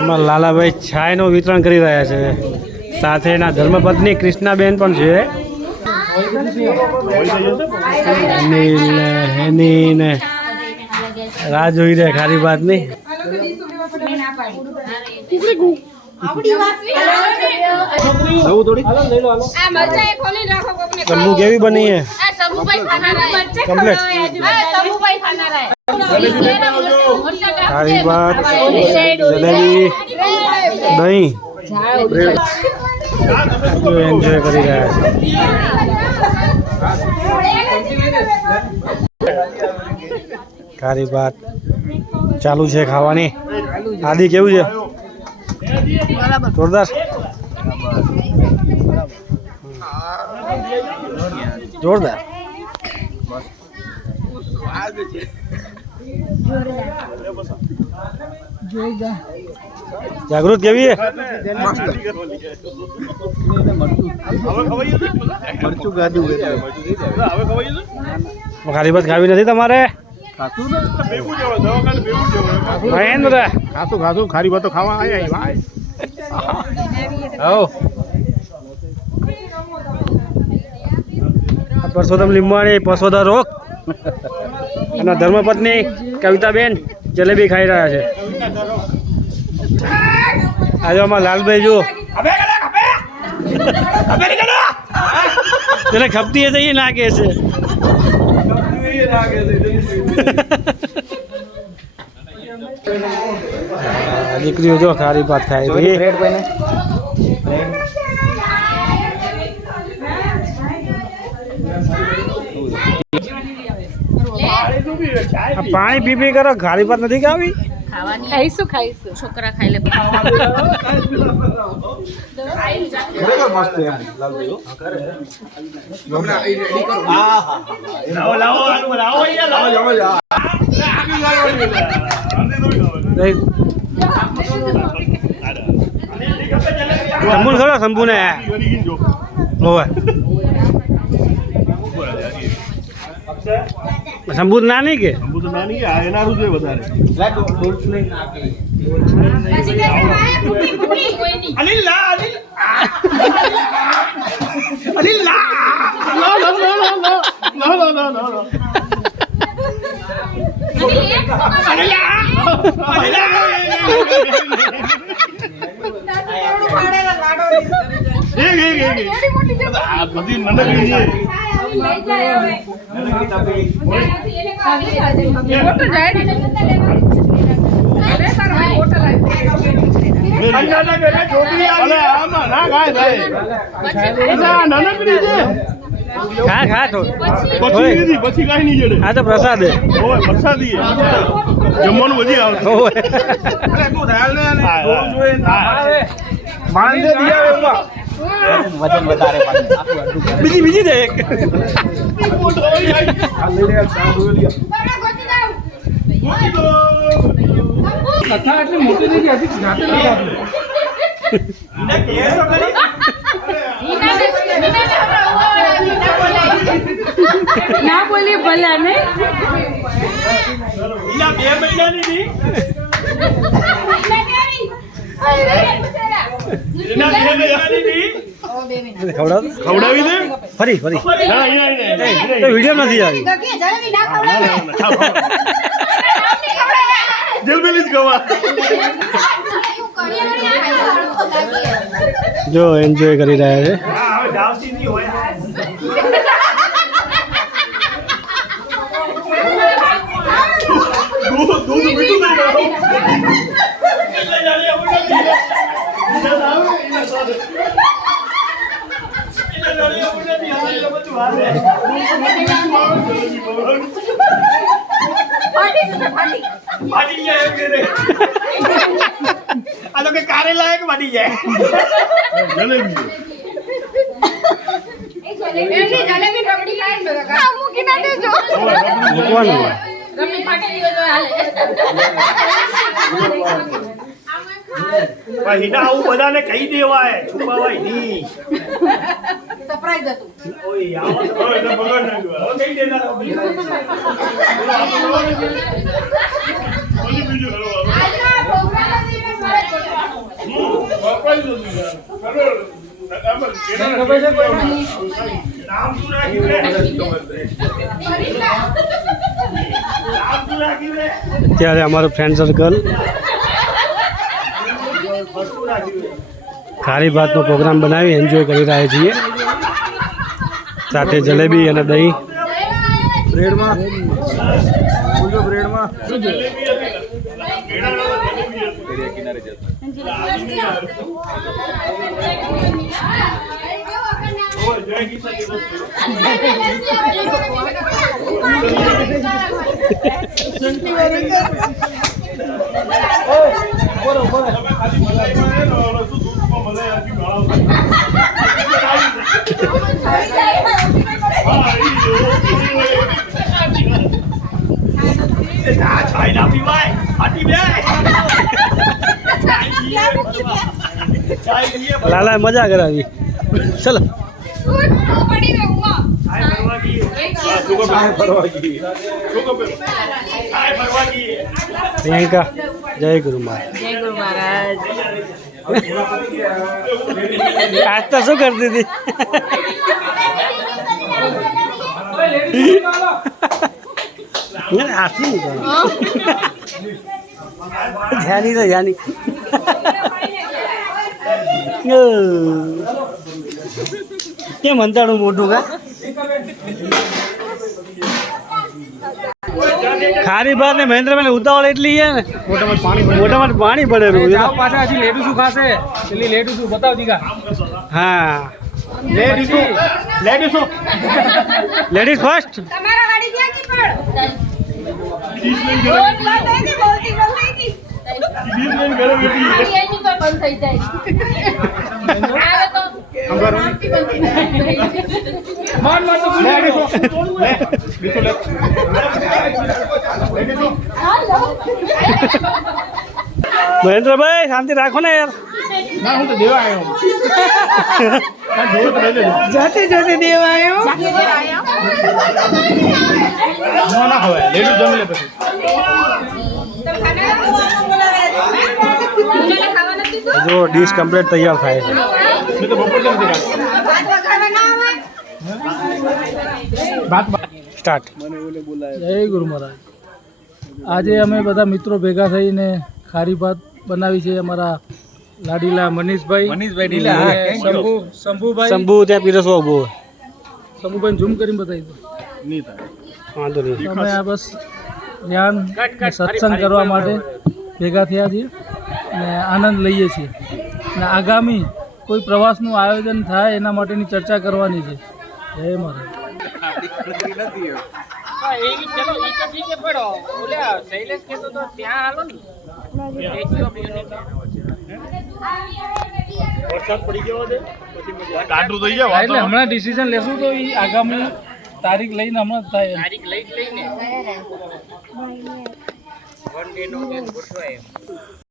આમાં લાલાભાઈ છાયનું વિતરણ કરી રહ્યા છે. સાથે એના ધર્મપત્ની કૃષ્ણાબેન પણ છે. અનિલ ને હેની ને રાહ જોઈ રહ્યા ખારી ભાતની. તંબુ કેવી બની હે? કમ્પ્લીટ. ખારી ભાત, જલેબી, દહીં, બ્રેડ એન્જોય કરી રહ્યા છે. ખારી ભાત ચાલુ છે ખાવાની. આદિ કેવું છે? જોરદાર. જોરદાર. જાગૃત કેવી છે? ખાલી ભાત ખાવી નથી તમારે? ખાસું ખારી ભાત તો ખાવા પરસોત્તમ લીંબાણી, પરસોદા રોક અને ધર્મપત્ની કવિતાબેન જલેબી ખાઈ રહ્યા છે. આજે અમારા લાલભાઈ જો તેને ખપતી હશે એ નાખે છે. દીકરીઓ જો ખારી ભાત ખાય છે. પાણી પી પી કરો, ખારી ભાત નથી ખાવી? ખાઈશું છોકરા ખાઈ લે. શંભુ ખરો? શંભુ ને શંભુ નાની કે એનારું છે વધારે. પછી કઈ નહીં જડે. આ તો પ્રસાદ પ્રસાદી જમવાનું બધી આવે. વજન વધારે બીજી દે એક. કથા એટલી મોટી થઈ ગઈ હતી જાતે ના બોલી ભલા ને 2 મહિનાની ખવડાવી દે ફરી વિડીયો નથી આવી. જલબેલી જ ગવા. જો એન્જોય કરી રહ્યા છે. આ તો કે કારેલા એક વાડી જાય. જલેબી હિના આવું બધાને કહી દેવાય, છુપાવાય નહીં. સરપ્રાઈઝ હતું. ઓય આવો તો બગડ ના ગયો. કહી દેના. ઓલી બીજું હલો. સરપ્રાઈઝ હતું યાર. આમાં નામ શું રાખ્યું રે? નામ શું રાખ્યું રે? અત્યારે અમારું ફ્રેન્ડ સર્કલ ખારી ભાતનો પ્રોગ્રામ બનાવી એન્જોય કરી રહ્યા છીએ, સાથે જલેબી અને દહીં. બ્રેડમાં બ્રેડમાં ચાઇના પીવાય ફાટી જાય. લાલા મજા કરાવી. ચલો પ્રિયંકા, જય ગુરુ મહારાજ. જય ગુરુ મહારાજ. આજ તો શું કરતી હતી? આટલું ધ્યાની તો ધ્યાની. કેમ અંતાણું મોટું કા? ખારી ભાત ને મહેન્દ્રભાઈ ઉતાવળ એટલી છે ને, મોટામાં પાણી પડેલું છે. પાછા હજી લેડું શું ખાશે? પેલી લેડું શું બતાવ દીકા. હા, લેડીઝ ફર્સ્ટ. તમારા ગાડી ક્યાં કી પણ બંધ થઈ જાય. માન માન તો મહેન્દ્રભાઈ શાંતિ રાખો ને યાર. ના હું તો દેવા આવ્યો. જાતે જાતે દેવા આવ્યો. ના ખવાય લેડીઝ જમી લે પછી. જો ડીશ કમ્પ્લીટ તૈયાર થાય છે. મેં તો બપોર નથી સ્ટાર્ટ. જય ગુરુ મહારાજ. આજે અમે બધા મિત્રો ભેગા થઈને ખારી ભાત બનાવી છે. અમારા લાડીલા મનીષભાઈ શંભુભાઈ શંભુ ત્યાં પીરસવા ઉભો હોય. શંભુભાઈ ઝૂમ કરીને બતાવી દો. નહીં થાય. વાંધો નહીં. અમે આ બસ ધ્યાન અને સત્સંગ કરવા માટે ભેગા થયા છીએ અને આનંદ લઈએ છીએ. અને આગામી કોઈ પ્રવાસનું આયોજન થાય એના માટેની ચર્ચા કરવાની છે. જય મહારાજ. કાઢું થઈ જાય એટલે હમણાં ડિસિઝન લેશું તો એ આગામી તારીખ લઈને હમણાં થાય.